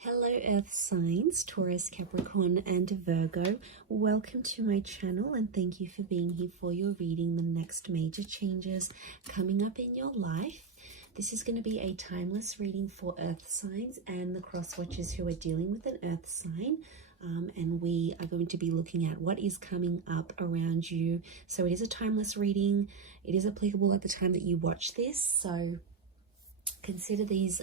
Hello Earth signs, Taurus, Capricorn and Virgo. Welcome to my channel and thank you for being here for your reading the next major changes coming up in your life. This is going to be a timeless reading for Earth signs and the cross watchers who are dealing with an Earth sign. And we are going to be looking at what is coming up around you. So it is a timeless reading. It is applicable at the time that you watch this. So consider these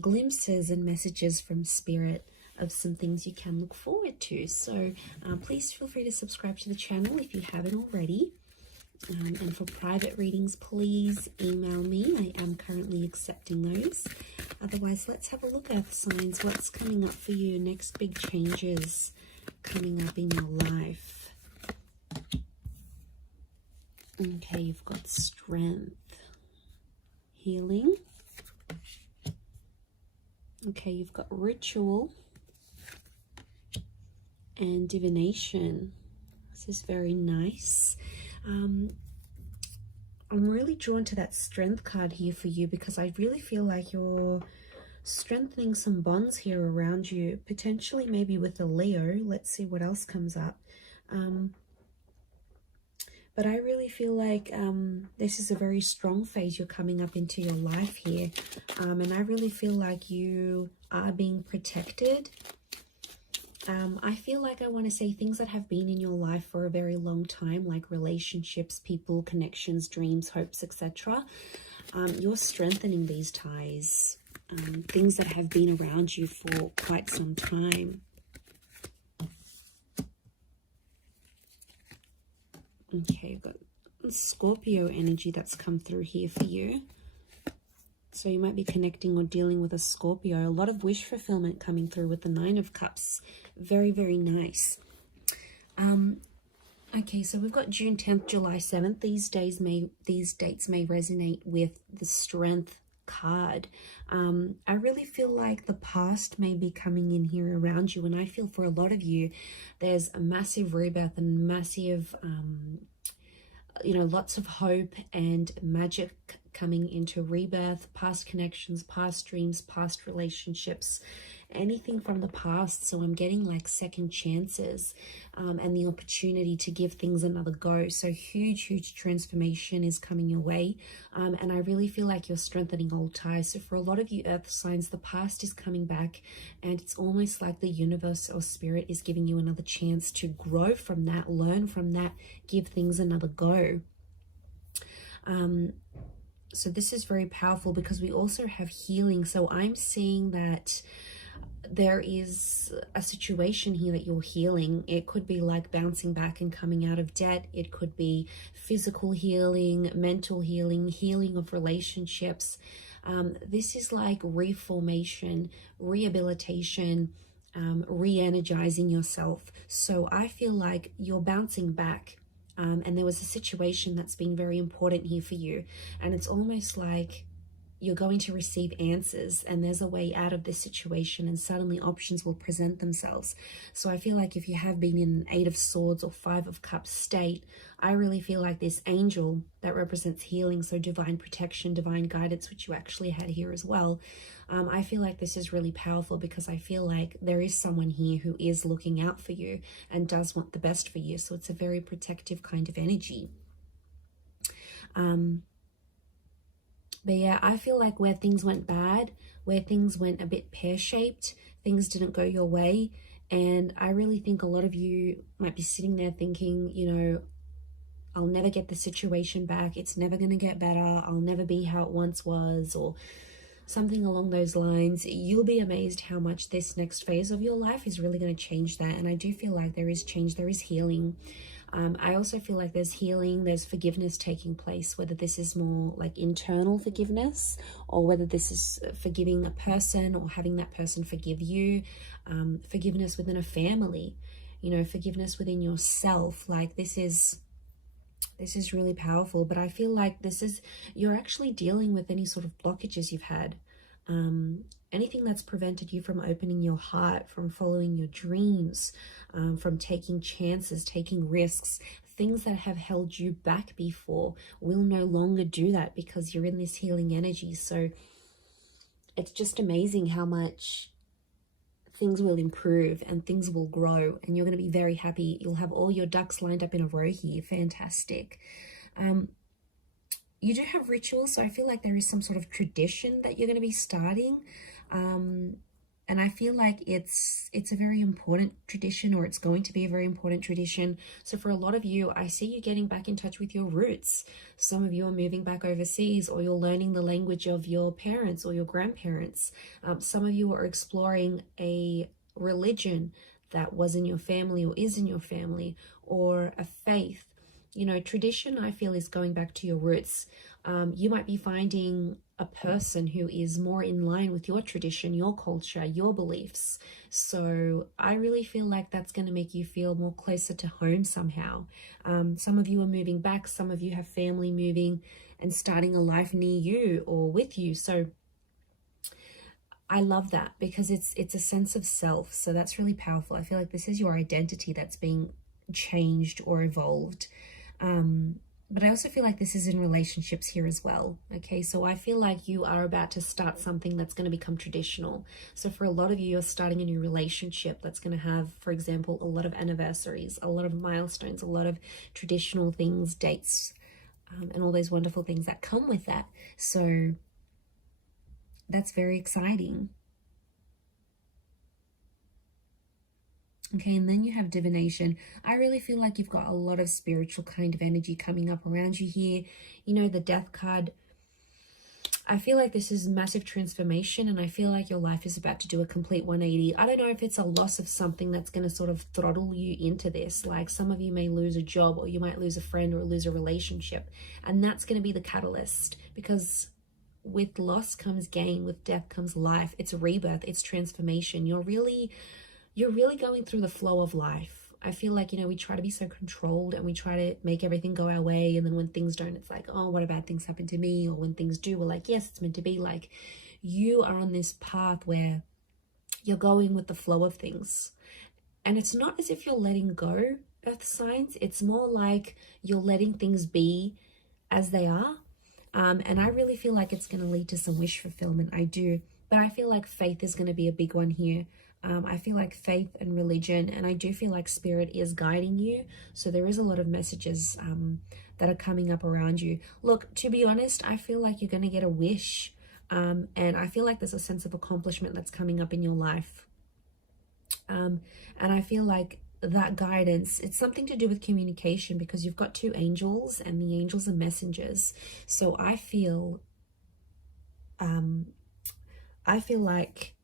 glimpses and messages from spirit of some things you can look forward to. So please feel free to subscribe to the channel if you haven't already. And for private readings, please email me. I am currently accepting those. Otherwise, let's have a look, Earth signs. What's coming up for you? Next big changes coming up in your life. Okay, you've got strength, healing. Okay, you've got ritual and divination. This is very nice. I'm really drawn to that strength card here for you because I really feel like you're strengthening some bonds here around you, potentially maybe with a Leo. Let's see what else comes up. But I really feel like this is a very strong phase you're coming up into your life here. And I really feel like you are being protected. I feel like I want to say things that have been in your life for a very long time, like relationships, people, connections, dreams, hopes, etc. You're strengthening these ties, things that have been around you for quite some time. Okay, you've got Scorpio energy that's come through here for you. So you might be connecting or dealing with a Scorpio. A lot of wish fulfillment coming through with the Nine of Cups. Very, very nice. Okay, so we've got June 10th, July 7th. These dates may resonate with the Strength card. I really feel like the past may be coming in here around you, and I feel for a lot of you there's a massive rebirth and massive lots of hope and magic coming into rebirth, past connections, past dreams, past relationships, anything from the past. So I'm getting like second chances and the opportunity to give things another go. So huge transformation is coming your way. And I really feel like you're strengthening old ties. So for a lot of you Earth signs, the past is coming back and it's almost like the universe or spirit is giving you another chance to grow from that, learn from that, give things another go. So this is very powerful because we also have healing. So I'm seeing that there is a situation here that you're healing. It could be like bouncing back and coming out of debt. It could be physical healing, mental healing, healing of relationships. This is like reformation, rehabilitation, re-energizing yourself. So I feel like you're bouncing back. And there was a situation that's been very important here for you. And it's almost like you're going to receive answers and there's a way out of this situation and suddenly options will present themselves. So I feel like if you have been in an 8 of Swords or 5 of Cups state, I really feel like this angel that represents healing, so divine protection, divine guidance, which you actually had here as well. I feel like this is really powerful because I feel like there is someone here who is looking out for you and does want the best for you. So it's a very protective kind of energy. But yeah, I feel like where things went bad, where things went a bit pear-shaped, things didn't go your way. And I really think a lot of you might be sitting there thinking, you know, I'll never get the situation back. It's never going to get better. I'll never be how it once was, or something along those lines. You'll be amazed how much this next phase of your life is really going to change that. And I do feel like there is change, there is healing. I also feel like there's healing, there's forgiveness taking place, whether this is more like internal forgiveness or whether this is forgiving a person or having that person forgive you, forgiveness within a family, you know, forgiveness within yourself. Like this is really powerful. But I feel like you're actually dealing with any sort of blockages you've had. Anything that's prevented you from opening your heart, from following your dreams, from taking chances, taking risks, things that have held you back before will no longer do that because you're in this healing energy. So it's just amazing how much things will improve and things will grow, and you're going to be very happy. You'll have all your ducks lined up in a row here. Fantastic. You do have rituals, so I feel like there is some sort of tradition that you're going to be starting. And I feel like it's a very important tradition, or it's going to be a very important tradition. So for a lot of you, I see you getting back in touch with your roots. Some of you are moving back overseas, or you're learning the language of your parents or your grandparents. Some of you are exploring a religion that was in your family or is in your family, or a faith. You know, tradition, I feel, is going back to your roots. You might be finding a person who is more in line with your tradition, your culture, your beliefs. So I really feel like that's going to make you feel more closer to home somehow. Some of you are moving back. Some of you have family moving and starting a life near you or with you. So I love that, because it's a sense of self. So that's really powerful. I feel like this is your identity that's being changed or evolved. But I also feel like this is in relationships here as well. Okay, so I feel like you are about to start something that's going to become traditional. So for a lot of you, you're starting a new relationship that's going to have, for example, a lot of anniversaries, a lot of milestones, a lot of traditional things, dates, and all those wonderful things that come with that. So that's very exciting. Okay, and then you have divination. I really feel like you've got a lot of spiritual kind of energy coming up around you here. You know, the death card. I feel like this is massive transformation, and I feel like your life is about to do a complete 180. I don't know if it's a loss of something that's going to sort of throttle you into this. Like some of you may lose a job, or you might lose a friend, or lose a relationship. And that's going to be the catalyst, because with loss comes gain, with death comes life. It's rebirth, it's transformation. You're really going through the flow of life. I feel like, you know, we try to be so controlled, and we try to make everything go our way. And then when things don't, it's like, oh, what bad things happen to me? Or when things do, we're like, yes, it's meant to be. Like, you are on this path where you're going with the flow of things. And it's not as if you're letting go, earth signs. It's more like you're letting things be as they are. And I really feel like it's going to lead to some wish fulfillment. I do. But I feel like faith is going to be a big one here. I feel like faith and religion, and I do feel like spirit is guiding you. So there is a lot of messages that are coming up around you. Look, to be honest, I feel like you're going to get a wish. And I feel like there's a sense of accomplishment that's coming up in your life. And I feel like that guidance, it's something to do with communication, because you've got two angels, and the angels are messengers. So I feel like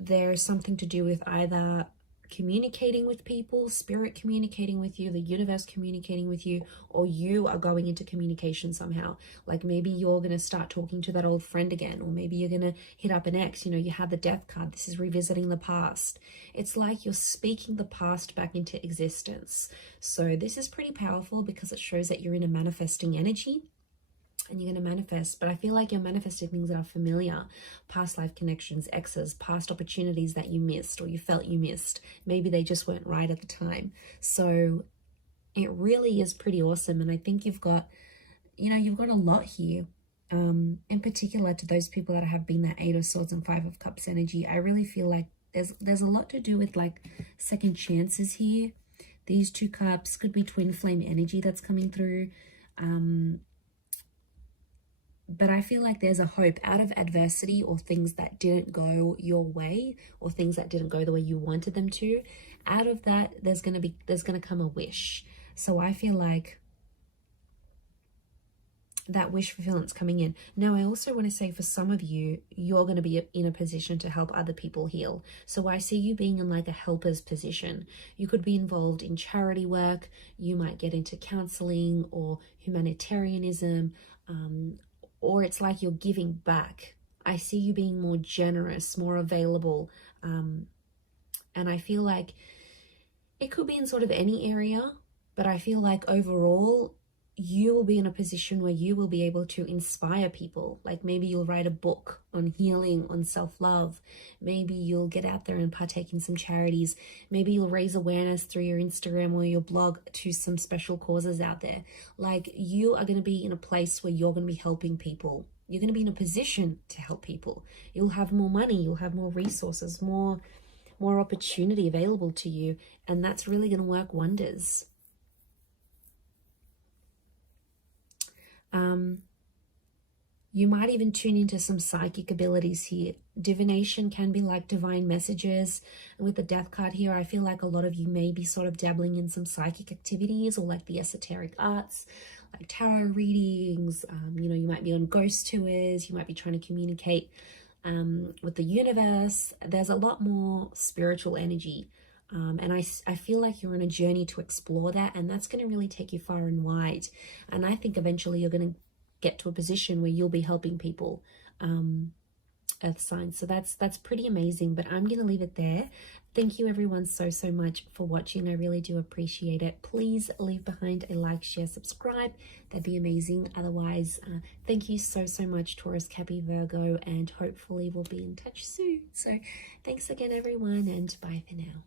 there's something to do with either communicating with people, spirit communicating with you, the universe communicating with you, or you are going into communication somehow. Like maybe you're going to start talking to that old friend again, or maybe you're going to hit up an ex. You know, you had the death card. This is revisiting the past. It's like you're speaking the past back into existence. So this is pretty powerful, because it shows that you're in a manifesting energy. And you're going to manifest, but I feel like you're manifesting things that are familiar, past life connections, exes, past opportunities that you missed, or you felt you missed. Maybe they just weren't right at the time. So it really is pretty awesome. And I think you've got a lot here. In particular, to those people that have been that 8 of Swords and 5 of Cups energy, I really feel like there's a lot to do with like second chances here. These 2 cups could be twin flame energy that's coming through. But I feel like there's a hope out of adversity, or things that didn't go your way, or things that didn't go the way you wanted them to. Out of that, there's going to come a wish. So I feel like that wish fulfillment's coming in. Now, I also want to say, for some of you, you're going to be in a position to help other people heal. So I see you being in like a helper's position. You could be involved in charity work. You might get into counseling or humanitarianism, or it's like you're giving back. I see you being more generous, more available. And I feel like it could be in sort of any area, but I feel like overall, you will be in a position where you will be able to inspire people. Like maybe you'll write a book on healing, on self-love. Maybe you'll get out there and partake in some charities. Maybe you'll raise awareness through your Instagram or your blog to some special causes out there. Like you are going to be in a place where you're going to be helping people. You're going to be in a position to help people. You'll have more money. You'll have more resources, more more opportunity available to you, and that's really going to work wonders. You might even tune into some psychic abilities here. Divination can be like divine messages. And with the Death card here, I feel like a lot of you may be sort of dabbling in some psychic activities or like the esoteric arts, like tarot readings. You know, you might be on ghost tours. You might be trying to communicate with the universe. There's a lot more spiritual energy. And I feel like you're on a journey to explore that, and that's going to really take you far and wide. And I think eventually you're going to get to a position where you'll be helping people, earth signs. So that's pretty amazing, but I'm going to leave it there. Thank you everyone so much for watching. I really do appreciate it. Please leave behind a like, share, subscribe. That'd be amazing. Otherwise, thank you so much, Taurus, Capricorn, Virgo, and hopefully we'll be in touch soon. So thanks again everyone, and bye for now.